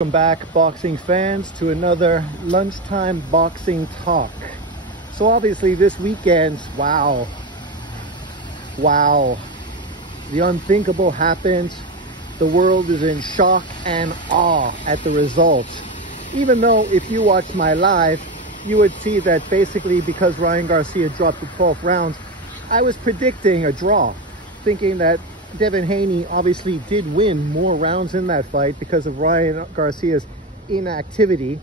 Welcome back, boxing fans, to another lunchtime boxing talk. So obviously this weekend, wow, the unthinkable happened. The world is in shock and awe at the results. Even though if you watched my live, you would see that basically because Ryan Garcia dropped the 12th round, I was predicting a draw, thinking that Devin Haney obviously did win more rounds in that fight because of Ryan Garcia's inactivity,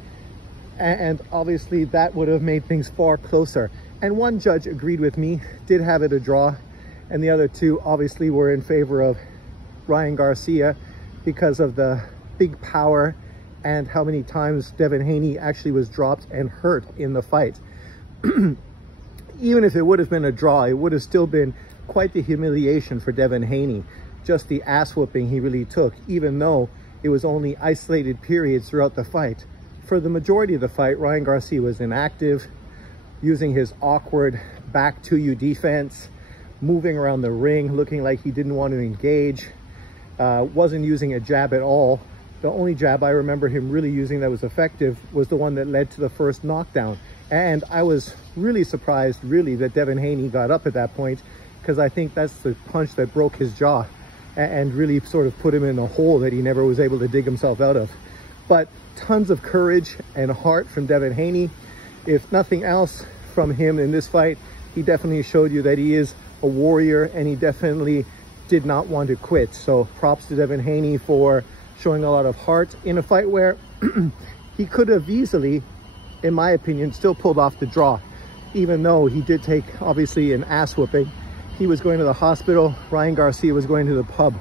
and obviously that would have made things far closer. And one judge agreed with me, did have it a draw, and the other two obviously were in favor of Ryan Garcia because of the big power and how many times Devin Haney actually was dropped and hurt in the fight. Even if it would have been a draw, it would have still been quite the humiliation for Devin Haney, just the ass whooping he really took, even though it was only isolated periods throughout the fight. For the majority of the fight, Ryan Garcia was inactive, using his awkward back to you defense, moving around the ring, looking like he didn't want to engage, wasn't using a jab at all. The only jab I remember him really using that was effective was the one that led to the first knockdown. And I was really surprised, really, that Devin Haney got up at that point, because I think that's the punch that broke his jaw and really sort of put him in a hole that he never was able to dig himself out of. But tons of courage and heart from Devin Haney. If nothing else from him in this fight, he definitely showed you that he is a warrior, and he definitely did not want to quit. So props to Devin Haney for showing a lot of heart in a fight where he could have easily, in my opinion, still pulled off the draw, even though he did take obviously an ass whooping. He was going to the hospital. Ryan Garcia was going to the pub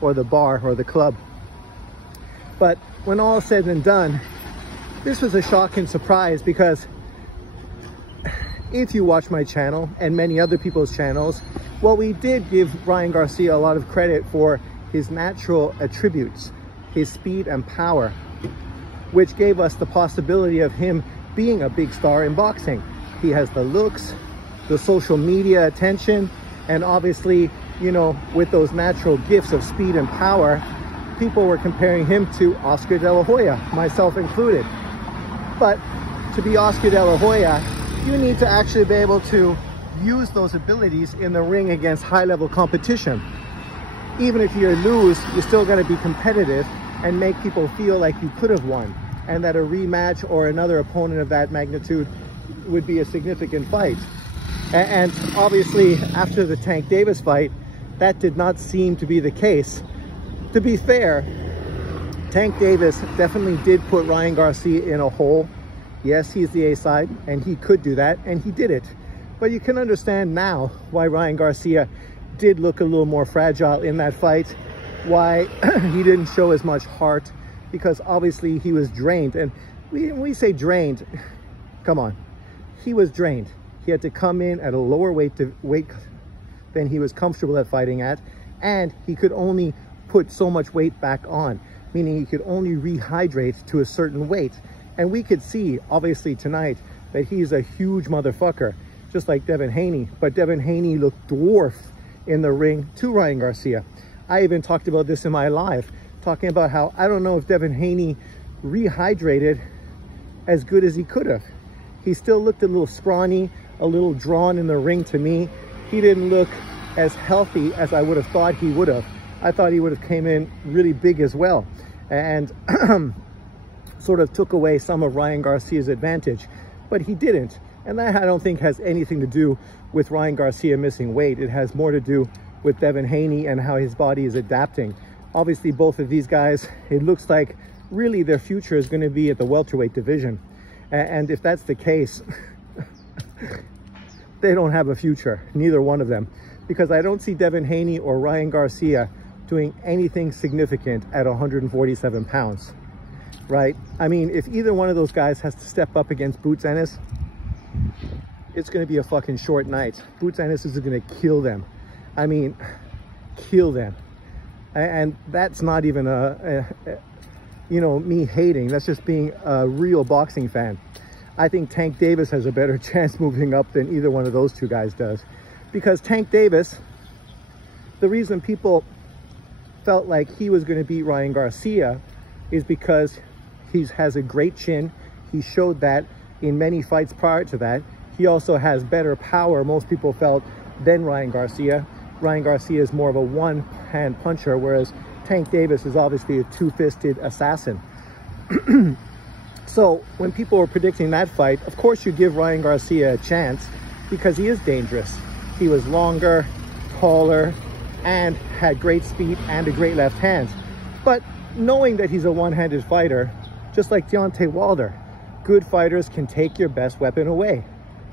or the bar or the club. But when all said and done, this was a shock and surprise, because if you watch my channel and many other people's channels, well, we did give Ryan Garcia a lot of credit for his natural attributes, his speed and power, which gave us the possibility of him being a big star in boxing. He has the looks, the social media attention, and obviously, you know, with those natural gifts of speed and power, people were comparing him to Oscar De La Hoya, myself included. But to be Oscar De La Hoya, you need to actually be able to use those abilities in the ring against high-level competition. Even if you lose, you're still going to be competitive and make people feel like you could have won, and that a rematch or another opponent of that magnitude would be a significant fight. And obviously, after the Tank Davis fight, that did not seem to be the case. To be fair, Tank Davis definitely did put Ryan Garcia in a hole. Yes, he's the A-side, and he could do that, and he did it. But you can understand now why Ryan Garcia did look a little more fragile in that fight, why he didn't show as much heart, because obviously he was drained. And when we say drained, come on, he was drained. He had to come in at a lower weight than he was comfortable at fighting at, and he could only put so much weight back on, meaning he could only rehydrate to a certain weight. And we could see, obviously, tonight that he's a huge motherfucker, just like Devin Haney. But Devin Haney looked dwarfed in the ring to Ryan Garcia. I even talked about this in my live, talking about how I don't know if Devin Haney rehydrated as good as he could have. He still looked a little scrawny, a little drawn in the ring to me. He didn't look as healthy as I would have thought he would have. I thought he would have came in really big as well, and sort of took away some of Ryan Garcia's advantage, but he didn't. And that, I don't think, has anything to do with Ryan Garcia missing weight. It has more to do with Devin Haney and how his body is adapting. Obviously, both of these guys, it looks like really their future is going to be at the welterweight division. And if that's the case, they don't have a future, neither one of them, because I don't see Devin Haney or Ryan Garcia doing anything significant at 147 pounds, right? I mean, if either one of those guys has to step up against Boots Ennis, it's going to be a fucking short night. Boots Ennis is going to kill them. I mean, kill them. And that's not even you know, me hating. That's just being a real boxing fan. I think Tank Davis has a better chance moving up than either one of those two guys does. Because Tank Davis, the reason people felt like he was going to beat Ryan Garcia is because He has a great chin. He showed that in many fights prior to that. He also has better power, most people felt, than Ryan Garcia. Ryan Garcia is more of a one-hand puncher, whereas Tank Davis is obviously a two-fisted assassin. So when people were predicting that fight, of course you give Ryan Garcia a chance because he is dangerous. He was longer, taller, and had great speed and a great left hand. But knowing that he's a one-handed fighter, just like Deontay Wilder, good fighters can take your best weapon away.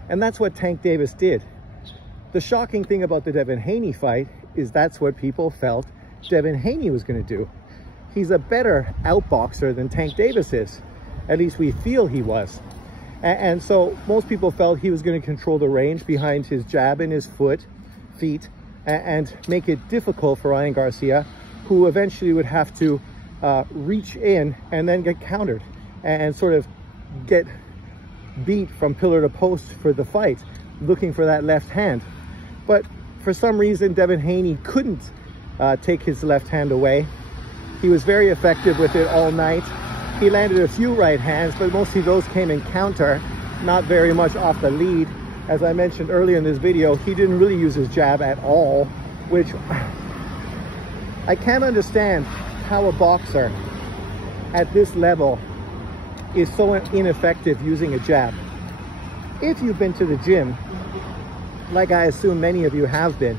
And that's what Tank Davis did. The shocking thing about the Devin Haney fight is that's what people felt Devin Haney was going to do. He's a better outboxer than Tank Davis is. At least we feel he was. And so most people felt he was going to control the range behind his jab and his feet, and make it difficult for Ryan Garcia, who eventually would have to reach in and then get countered and sort of get beat from pillar to post for the fight, looking for that left hand. But for some reason, Devin Haney couldn't take his left hand away. He was very effective with it all night. He landed a few right hands, but mostly those came in counter, not very much off the lead. As I mentioned earlier in this video, he didn't really use his jab at all, which I can't understand how a boxer at this level is so ineffective using a jab. If you've been to the gym, like I assume many of you have been,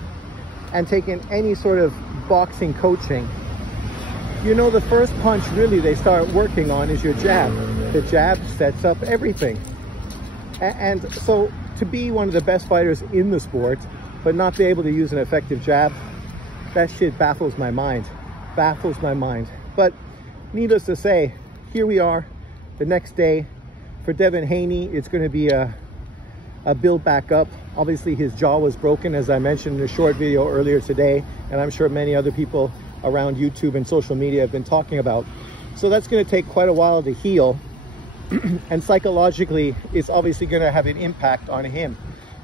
and taken any sort of boxing coaching, you know the first punch really they start working on is your jab. The jab sets up everything. And so to be one of the best fighters in the sport, but not be able to use an effective jab, that shit baffles my mind. Baffles my mind. But needless to say, here we are the next day. For Devin Haney, it's going to be a build back up. Obviously his jaw was broken, as I mentioned in a short video earlier today, and I'm sure many other people around YouTube and social media have been talking about. So that's going to take quite a while to heal. And psychologically, it's obviously going to have an impact on him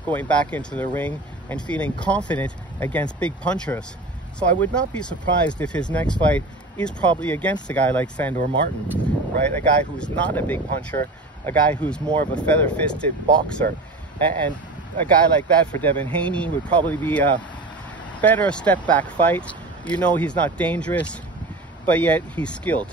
going back into the ring and feeling confident against big punchers. So I would not be surprised if his next fight is probably against a guy like Sandor Martin, right? A guy who's not a big puncher, a guy who's more of a feather-fisted boxer. And a guy like that for Devin Haney would probably be a better step-back fight. You know he's not dangerous, but yet he's skilled.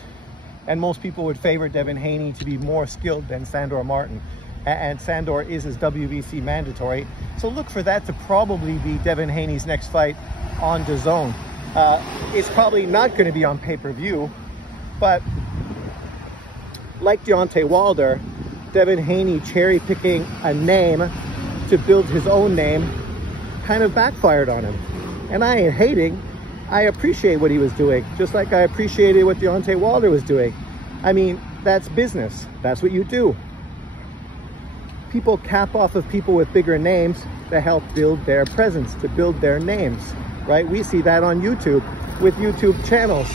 And most people would favor Devin Haney to be more skilled than Sandor Martin. And Sandor is his WBC mandatory. So look for that to probably be Devin Haney's next fight on DAZN. It's probably not going to be on pay-per-view, but like Deontay Wilder, Devin Haney cherry-picking a name to build his own name kind of backfired on him. And I ain't hating. I appreciate what he was doing, just like I appreciated what Deontay Wilder was doing. I mean, that's business. That's what you do. People cap off of people with bigger names to help build their presence, to build their names, right? We see that on YouTube with YouTube channels,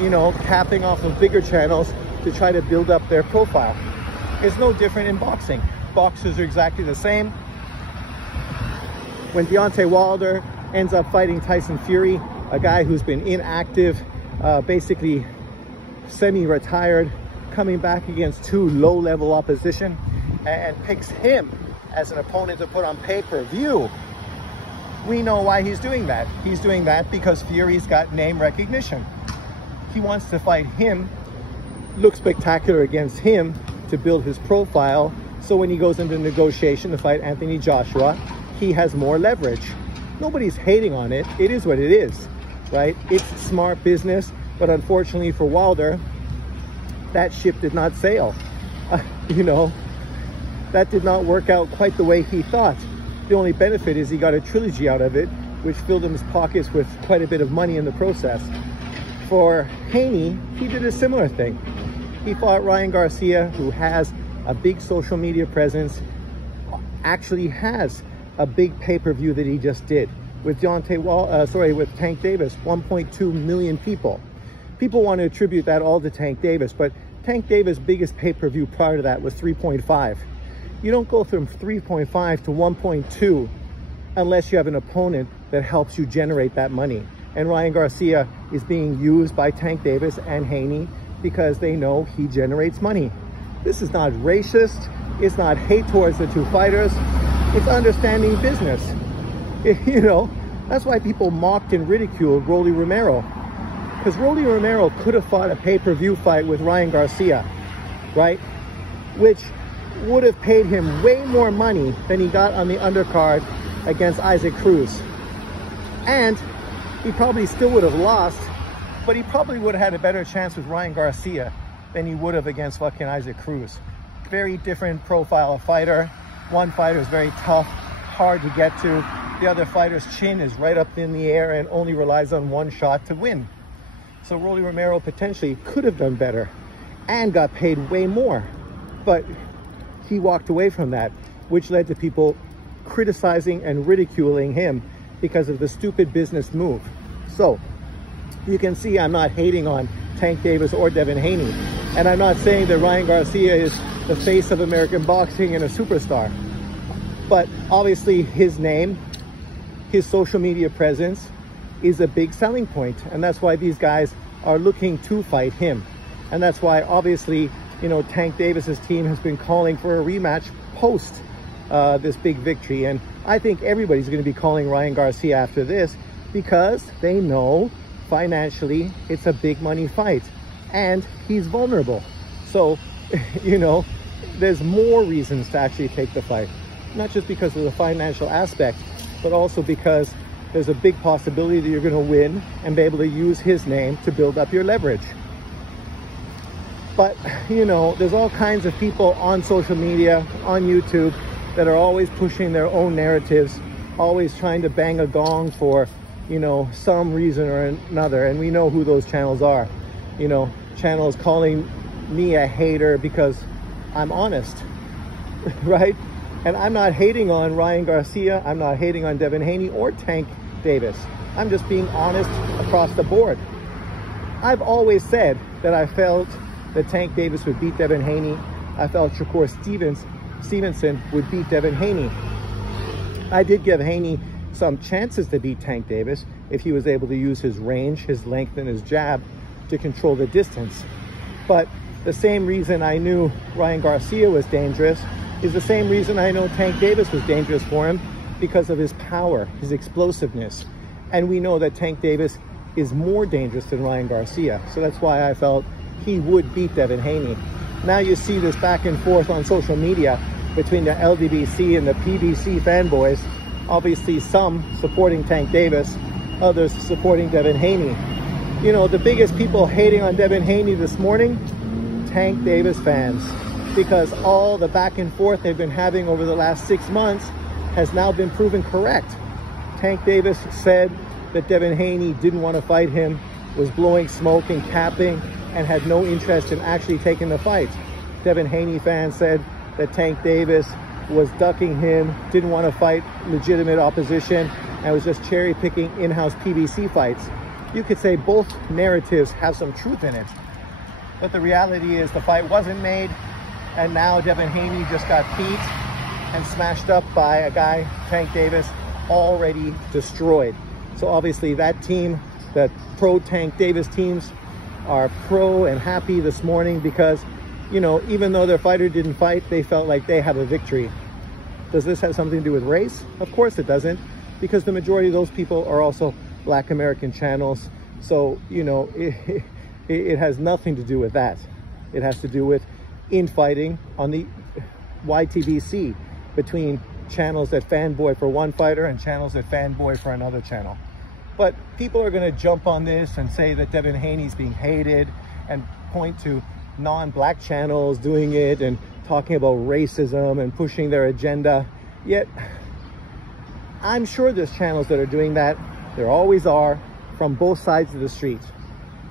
you know, capping off of bigger channels to try to build up their profile. It's no different in boxing. Boxers are exactly the same. When Deontay Wilder ends up fighting Tyson Fury, a guy who's been inactive, basically semi-retired, coming back against two low-level opposition, and picks him as an opponent to put on pay-per-view. We know why he's doing that. He's doing that because Fury's got name recognition. He wants to fight him, look spectacular against him to build his profile, so when he goes into negotiation to fight Anthony Joshua, he has more leverage. Nobody's hating on it. It is what it is, right? It's smart business, but unfortunately for Wilder, that ship did not sail. You know, that did not work out quite the way he thought. The only benefit is he got a trilogy out of it, which filled him his pockets with quite a bit of money in the process. For Haney, he did a similar thing. He fought Ryan Garcia, who has a big social media presence, actually has a big pay-per-view that he just did with with Tank Davis, 1.2 million people. People want to attribute that all to Tank Davis, but Tank Davis' biggest pay-per-view prior to that was 3.5. You don't go from 3.5 to 1.2 unless you have an opponent that helps you generate that money. And Ryan Garcia is being used by Tank Davis and Haney because they know he generates money. This is not racist. It's not hate towards the two fighters. It's understanding business. You know, that's why people mocked and ridiculed Rolly Romero. Because Rolly Romero could have fought a pay-per-view fight with Ryan Garcia, right? Which would have paid him way more money than he got on the undercard against Isaac Cruz. And he probably still would have lost, but he probably would have had a better chance with Ryan Garcia than he would have against fucking Isaac Cruz. Very different profile of fighter. One fighter is very tough, hard to get to. The other fighter's chin is right up in the air and only relies on one shot to win. So Rolly Romero potentially could have done better and got paid way more. But he walked away from that, which led to people criticizing and ridiculing him because of the stupid business move. So you can see I'm not hating on Tank Davis or Devin Haney. And I'm not saying that Ryan Garcia is the face of American boxing and a superstar. But obviously his name, his social media presence is a big selling point. And that's why these guys are looking to fight him. And that's why obviously, you know, Tank Davis's team has been calling for a rematch post this big victory. And I think everybody's going to be calling Ryan Garcia after this because they know financially it's a big money fight and he's vulnerable. So, you know, there's more reasons to actually take the fight. Not just because of the financial aspect, but also because there's a big possibility that you're going to win and be able to use his name to build up your leverage. But, you know, there's all kinds of people on social media, on YouTube, that are always pushing their own narratives, always trying to bang a gong for, you know, some reason or another. And we know who those channels are. You know, channels calling me a hater because I'm honest, right? And I'm not hating on Ryan Garcia. I'm not hating on Devin Haney or Tank Davis. I'm just being honest across the board. I've always said that I felt that Tank Davis would beat Devin Haney. I felt Shakur Stevenson would beat Devin Haney. I did give Haney some chances to beat Tank Davis if he was able to use his range, his length, and his jab to control the distance. But the same reason I knew Ryan Garcia was dangerous is the same reason I know Tank Davis was dangerous for him, because of his power, his explosiveness. And we know that Tank Davis is more dangerous than Ryan Garcia. So that's why I felt he would beat Devin Haney. Now you see this back and forth on social media between the LDBC and the PBC fanboys. Obviously some supporting Tank Davis, others supporting Devin Haney. You know, the biggest people hating on Devin Haney this morning, Tank Davis fans. Because all the back and forth they've been having over the last 6 months has now been proven correct. Tank Davis said that Devin Haney didn't want to fight him, was blowing smoke and capping, and had no interest in actually taking the fight. Devin Haney fans said that Tank Davis was ducking him, didn't want to fight legitimate opposition, and was just cherry picking in-house PBC fights. You could say both narratives have some truth in it. But the reality is the fight wasn't made, and now Devin Haney just got beat and smashed up by a guy, Tank Davis, already destroyed. So obviously that team, that pro-Tank Davis teams, are pro and happy this morning because, you know, even though their fighter didn't fight, they felt like they have a victory. Does this have something to do with race? Of course it doesn't, because the majority of those people are also Black American channels. So, you know, it has nothing to do with that. It has to do with infighting on the YTBC between channels that fanboy for one fighter and channels that fanboy for another channel. But people are going to jump on this and say that Devin Haney's being hated and point to non-Black channels doing it and talking about racism and pushing their agenda. Yet, I'm sure there's channels that are doing that. There always are, from both sides of the street.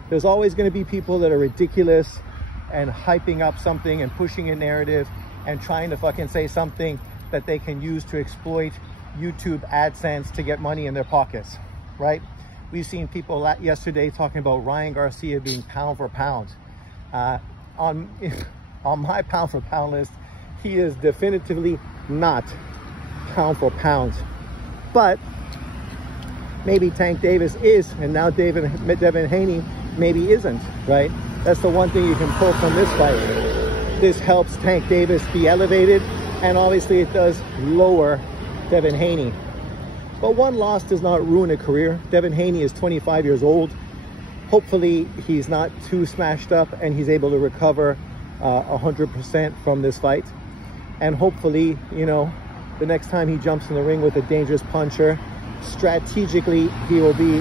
There's always going to be people that are ridiculous and hyping up something and pushing a narrative and trying to fucking say something that they can use to exploit YouTube AdSense to get money in their pockets, right? We've seen people yesterday talking about Ryan Garcia being pound for pound. On my pound for pound list, he is definitively not pound for pound. But maybe Tank Davis is, and now Devin Haney maybe isn't, right? That's the one thing you can pull from this fight. This helps Tank Davis be elevated, and obviously it does lower Devin Haney. But one loss does not ruin a career. Devin Haney is 25 years old. Hopefully he's not too smashed up and he's able to recover 100% from this fight. And hopefully, you know, the next time he jumps in the ring with a dangerous puncher, strategically he will be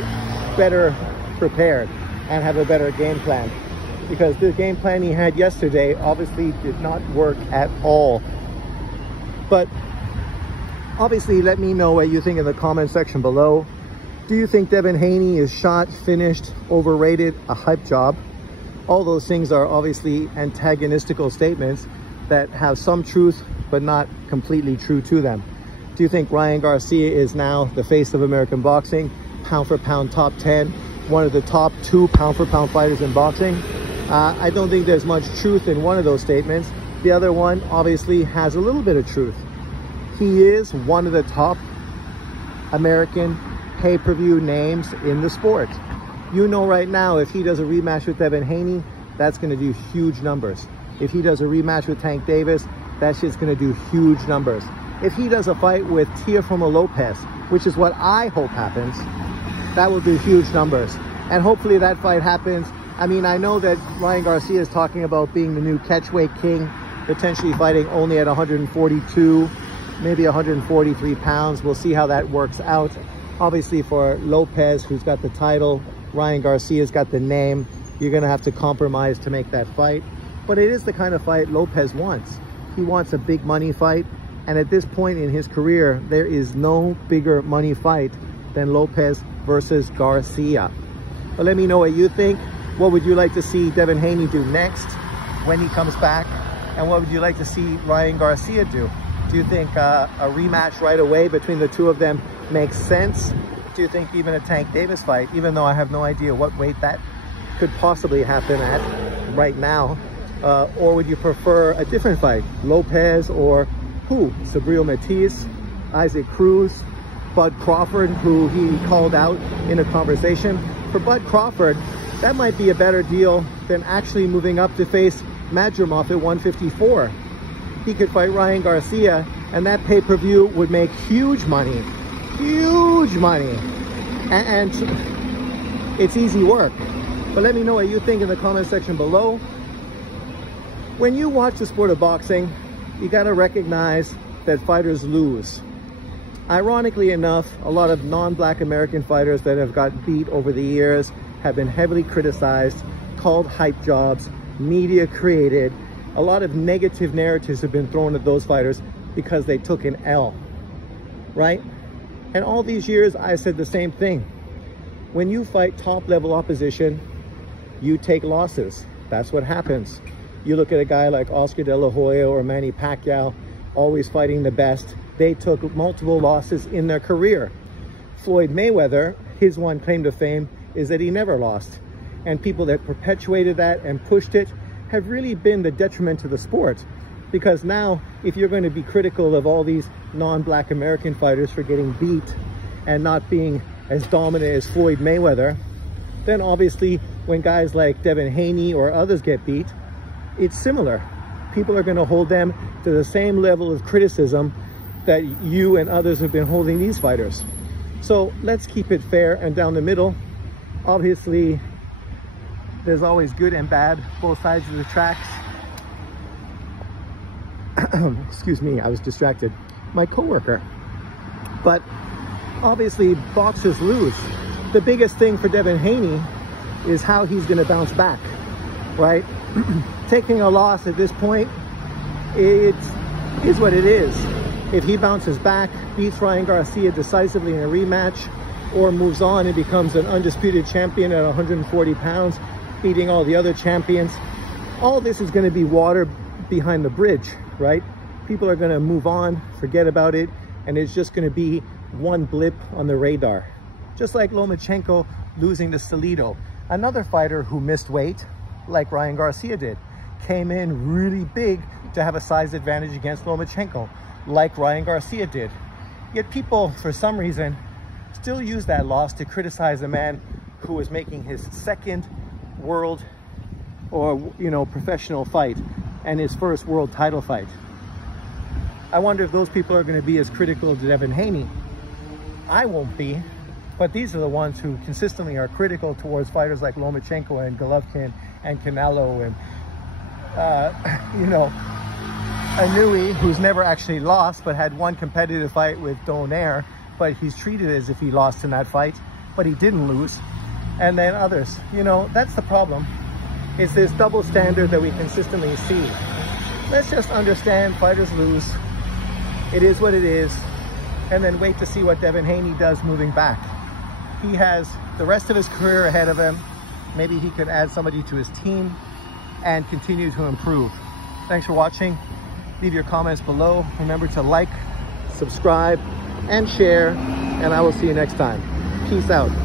better prepared and have a better game plan. Because the game plan he had yesterday obviously did not work at all. But obviously, let me know what you think in the comment section below. Do you think Devin Haney is shot, finished, overrated, a hype job? All those things are obviously antagonistical statements that have some truth, but not completely true to them. Do you think Ryan Garcia is now the face of American boxing, pound for pound top 10, one of the top 2 pound for pound fighters in boxing? I don't think there's much truth in one of those statements. The other one obviously has a little bit of truth. He is one of the top American pay-per-view names in the sport. You know right now, if he does a rematch with Devin Haney, that's going to do huge numbers. If he does a rematch with Tank Davis, that shit's going to do huge numbers. If he does a fight with Teofimo Lopez, which is what I hope happens, that will do huge numbers. And hopefully that fight happens. I mean, I know that Ryan Garcia is talking about being the new catchweight king, potentially fighting only at 142, maybe 143 pounds. We'll see how that works out. Obviously for Lopez, who's got the title, Ryan Garcia's got the name, you're going to have to compromise to make that fight. But it is the kind of fight Lopez wants. He wants a big money fight. And at this point in his career, there is no bigger money fight than Lopez versus Garcia. But let me know what you think. What would you like to see Devin Haney do next when he comes back? And what would you like to see Ryan Garcia do? Do you think a rematch right away between the two of them makes sense? Do you think even a Tank Davis fight, even though I have no idea what weight that could possibly happen at right now, or would you prefer a different fight? Lopez or who? Subriel Matiz, Isaac Cruz, Bud Crawford, who he called out in a conversation. For Bud Crawford, that might be a better deal than actually moving up to face Madrimov at 154. He could fight Ryan Garcia, and that pay-per-view would make huge money. Huge money. And it's easy work. But let me know what you think in the comment section below. When you watch the sport of boxing, you got to recognize that fighters lose. Ironically enough, a lot of non-black American fighters that have got beat over the years have been heavily criticized, called hype jobs, media created. A lot of negative narratives have been thrown at those fighters because they took an L, right? And all these years, I said the same thing. When you fight top-level opposition, you take losses. That's what happens. You look at a guy like Oscar De La Hoya or Manny Pacquiao, always fighting the best. They took multiple losses in their career. Floyd Mayweather, his one claim to fame is that he never lost. And people that perpetuated that and pushed it have really been the detriment to the sport. Because now, if you're going to be critical of all these non-black American fighters for getting beat and not being as dominant as Floyd Mayweather, then obviously when guys like Devin Haney or others get beat, it's similar. People are going to hold them to the same level of criticism that you and others have been holding these fighters. So let's keep it fair and down the middle. Obviously, there's always good and bad, both sides of the tracks. Excuse me, I was distracted. My coworker. But obviously, boxers lose. The biggest thing for Devin Haney is how he's going to bounce back, right? Taking a loss at this point, it is what it is. If he bounces back, beats Ryan Garcia decisively in a rematch, or moves on and becomes an undisputed champion at 140 pounds, beating all the other champions, all this is going to be water behind the bridge, right? People are going to move on, forget about it, and it's just going to be one blip on the radar. Just like Lomachenko losing to Salido, another fighter who missed weight, like Ryan Garcia did, came in really big to have a size advantage against Lomachenko, like Ryan Garcia did. Yet people, for some reason, still use that loss to criticize a man who was making his second world or, you know, professional fight and his first world title fight. I wonder if those people are going to be as critical to Devin Haney. I won't be, but these are the ones who consistently are critical towards fighters like Lomachenko and Golovkin and Canelo and, you know, Inouye, who's never actually lost, but had one competitive fight with Donaire, but he's treated as if he lost in that fight, but he didn't lose. And then others, you know, that's the problem, is this double standard that we consistently see. Let's just understand fighters lose. It is what it is. And then wait to see what Devin Haney does moving back. He has the rest of his career ahead of him. Maybe he can add somebody to his team and continue to improve. Thanks for watching. Leave your comments below. Remember to like, subscribe, and share. And I will see you next time. Peace out.